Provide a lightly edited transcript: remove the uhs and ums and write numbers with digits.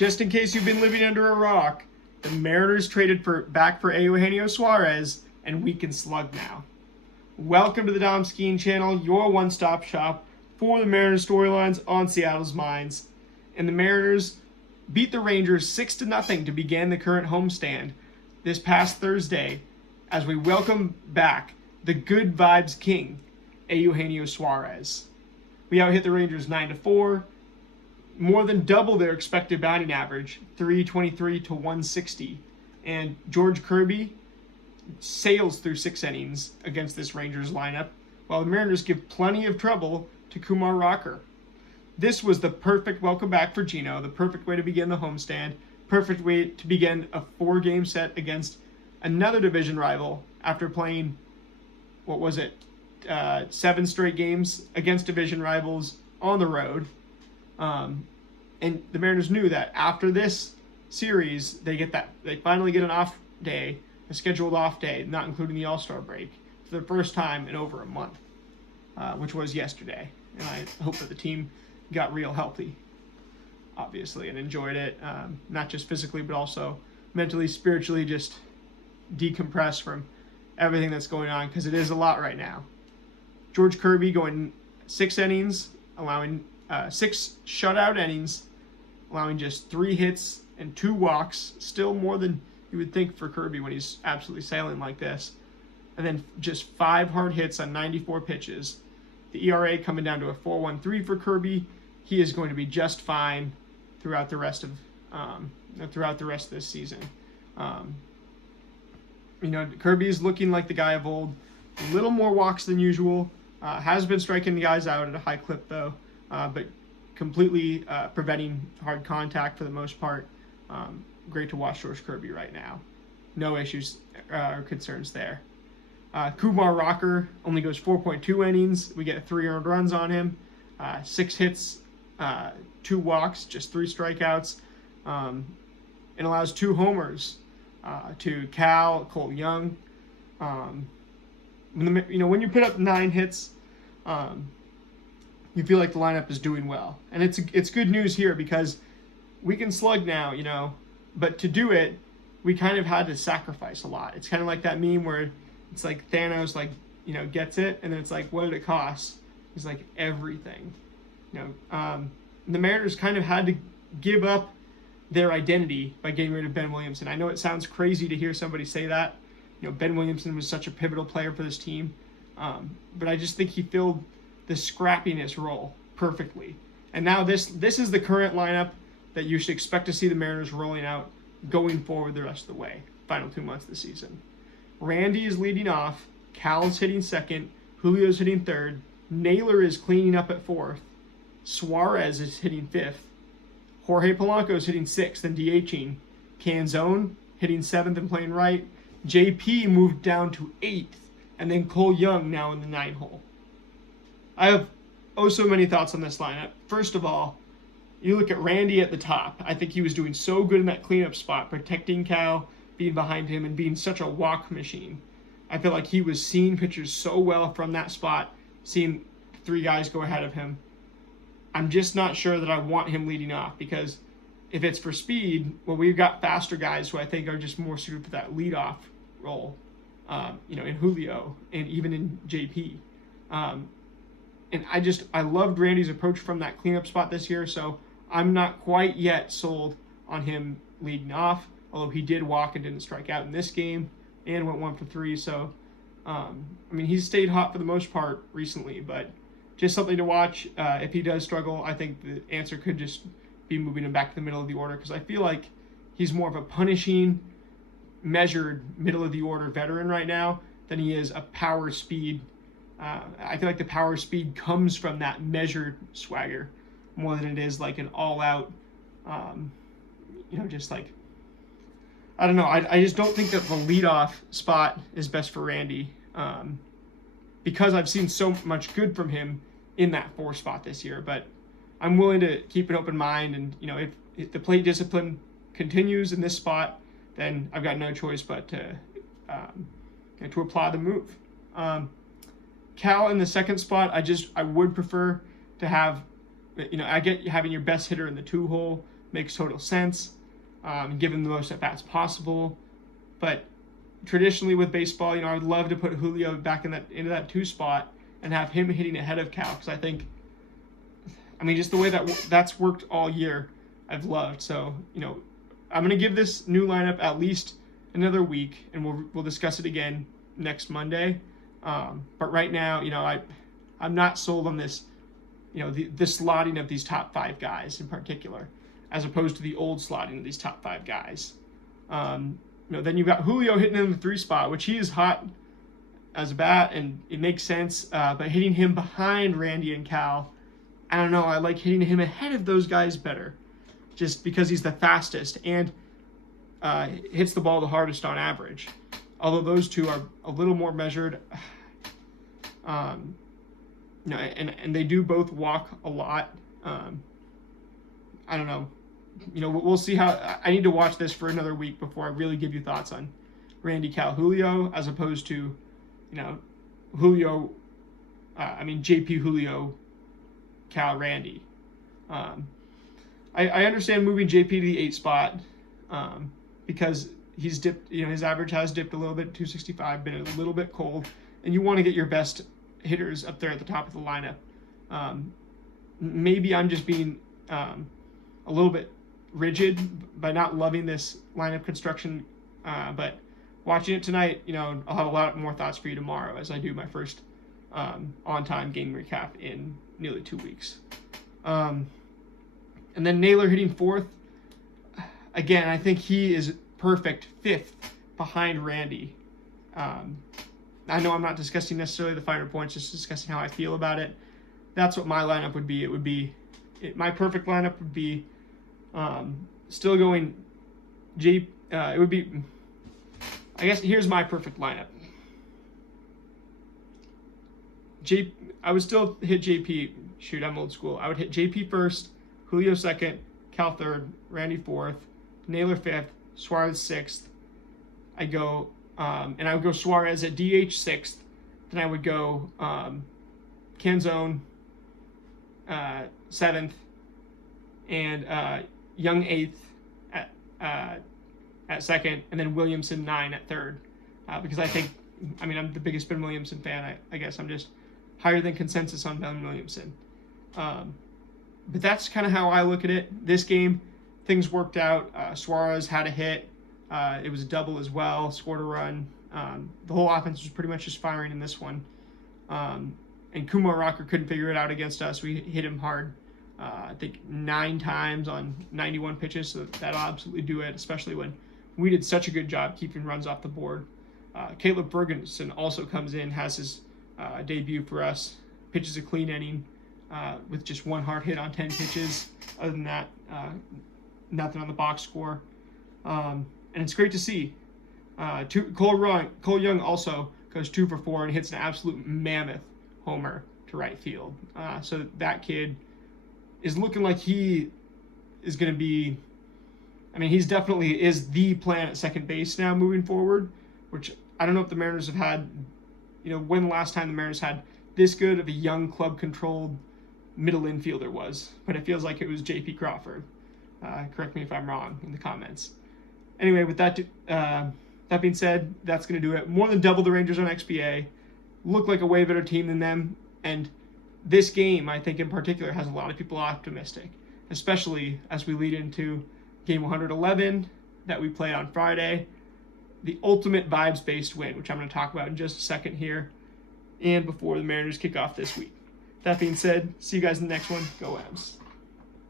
Just in case you've been living under a rock, the Mariners traded back for Eugenio Suarez, and we can slug now. Welcome to the Dom Skiing Channel, your one-stop shop for the Mariners storylines on Seattle's minds. And the Mariners beat the Rangers 6-0 to begin the current homestand this past Thursday as we welcome back the good vibes king, Eugenio Suarez. We out-hit the Rangers 9-4, more than double their expected batting average, 323 to 160. And George Kirby sails through 6 innings against this Rangers lineup, while the Mariners give plenty of trouble to Kumar. This was the perfect welcome back for Gino, the perfect way to begin the homestand, perfect way to begin a 4-game set against another division rival after playing, 7 straight games against division rivals on the road. And the Mariners knew that after this series, they finally get an off day, a scheduled off day, not including the All-Star break, for the first time in over a month, which was yesterday. And I hope that the team got real healthy, obviously, and enjoyed it, not just physically, but also mentally, spiritually, just decompress from everything that's going on, because it is a lot right now. George Kirby going 6 innings, allowing 6 shutout innings, allowing just 3 hits and 2 walks, still more than you would think for Kirby when he's absolutely sailing like this. And then just 5 hard hits on 94 pitches. The ERA coming down to a 4.13 for Kirby. He is going to be just fine throughout the rest of this season. Kirby is looking like the guy of old. A little more walks than usual. Has been striking the guys out at a high clip though, but completely preventing hard contact for the most part. Great to watch George Kirby right now. No issues or concerns there. Kumar only goes 4.2 innings. We get 3 earned runs on him. 6 hits, 2 walks, just 3 strikeouts, and allows 2 homers to Cole Young. When you put up 9 hits, you feel like the lineup is doing well. And it's good news here because we can slug now, but to do it, we kind of had to sacrifice a lot. It's kind of like that meme where it's like Thanos, gets it, and then it's like, what did it cost? It's like everything. The Mariners kind of had to give up their identity by getting rid of Ben Williamson. I know it sounds crazy to hear somebody say that. Ben Williamson was such a pivotal player for this team, but I just think he filled the scrappiness role perfectly. And now this is the current lineup that you should expect to see the Mariners rolling out going forward the rest of the way, final 2 months of the season. Randy is leading off, Cal's hitting second, Julio's hitting third, Naylor is cleaning up at fourth, Suarez is hitting fifth, Jorge Polanco is hitting sixth and DHing, Canzone hitting seventh and playing right, JP moved down to 8th, and then Cole Young now in the 9 hole. I have so many thoughts on this lineup. First of all, you look at Randy at the top. I think he was doing so good in that cleanup spot, protecting Cal, being behind him, and being such a walk machine. I feel like he was seeing pitchers so well from that spot, seeing 3 guys go ahead of him. I'm just not sure that I want him leading off, because if it's for speed, well, we've got faster guys who I think are just more suited for that leadoff role, in Julio and even in JP. And I loved Randy's approach from that cleanup spot this year, so I'm not quite yet sold on him leading off, although he did walk and didn't strike out in this game and went 1 for 3. So, he's stayed hot for the most part recently, but just something to watch. If he does struggle, I think the answer could just be moving him back to the middle of the order, because I feel like he's more of a punishing, measured middle of the order veteran right now than he is a power speed. I feel like the power speed comes from that measured swagger more than it is like an all-out, I don't know. I just don't think that the leadoff spot is best for Randy, because I've seen so much good from him in that 4 spot this year. But I'm willing to keep an open mind, and if the plate discipline continues in this spot, then I've got no choice but to applaud the move. Cal in the 2nd spot, I would prefer to have, I get having your best hitter in the 2 hole, makes total sense. Give him the most at-bats possible. But traditionally with baseball, I would love to put Julio back into that 2 spot and have him hitting ahead of Cal, because I think, just the way that's worked all year, I've loved. So, I'm going to give this new lineup at least another week, and we'll discuss it again next Monday. But right now, I'm not sold on this, the slotting of these top 5 guys in particular, as opposed to the old slotting of these top 5 guys. Then you've got Julio hitting in the 3 spot, which he is hot as a bat, and it makes sense. But hitting him behind Randy and Cal, I don't know. I like hitting him ahead of those guys better, just because he's the fastest and hits the ball the hardest on average. Although those two are a little more measured, and they do both walk a lot. I don't know. We'll see how. I need to watch this for another week before I really give you thoughts on Randy, Cal, Julio, as opposed to, Julio. JP, Julio, Cal, Randy. I understand moving JP to the 8 spot because he's dipped. His average has dipped a little bit, 265, been a little bit cold, and you want to get your best hitters up there at the top of the lineup. Maybe I'm just being a little bit rigid by not loving this lineup construction, but watching it tonight, I'll have a lot more thoughts for you tomorrow as I do my first on-time game recap in nearly 2 weeks. And then Naylor hitting 4th. Again, I think he is perfect 5th behind Randy. I know I'm not discussing necessarily the finer points, just discussing how I feel about it. That's what my lineup would be. My perfect lineup would be still going it would be, I guess here's my perfect lineup. I would still hit JP. Shoot, I'm old school. I would hit JP first, Julio second, Cal third, Randy 4th, Naylor 5th, Suarez 6th. I would go Suarez at DH 6th. Then I would go Canzone 7th, and Young 8th at second, and then Williamson 9 at third. Because I think, I'm the biggest Ben Williamson fan. I guess I'm just higher than consensus on Ben Williamson. But that's kind of how I look at it. This game, things worked out. Suarez had a hit. It was a double as well, scored a run. The whole offense was pretty much just firing in this one. And Kumar Rocker couldn't figure it out against us. We hit him hard, I think 9 times on 91 pitches, so that'll absolutely do it, especially when we did such a good job keeping runs off the board. Caleb Ferguson also comes in, has his debut for us, pitches a clean inning with just 1 hard hit on 10 pitches. Other than that, nothing on the box score. And it's great to see. Cole Young also goes 2 for 4 and hits an absolute mammoth homer to right field. So that kid is looking like he is going to be, he's definitely is the plan at second base now moving forward, which I don't know if the Mariners have had, when the last time the Mariners had this good of a young club-controlled middle infielder was, but it feels like it was J.P. Crawford. Correct me if I'm wrong in the comments. Anyway, with that being said, that's going to do it. More than double the Rangers on XBA. Look like a way better team than them. And this game, I think in particular, has a lot of people optimistic, especially as we lead into game 111 that we play on Friday. The ultimate vibes-based win, which I'm going to talk about in just a second here, and before the Mariners kick off this week. That being said, see you guys in the next one. Go Avs.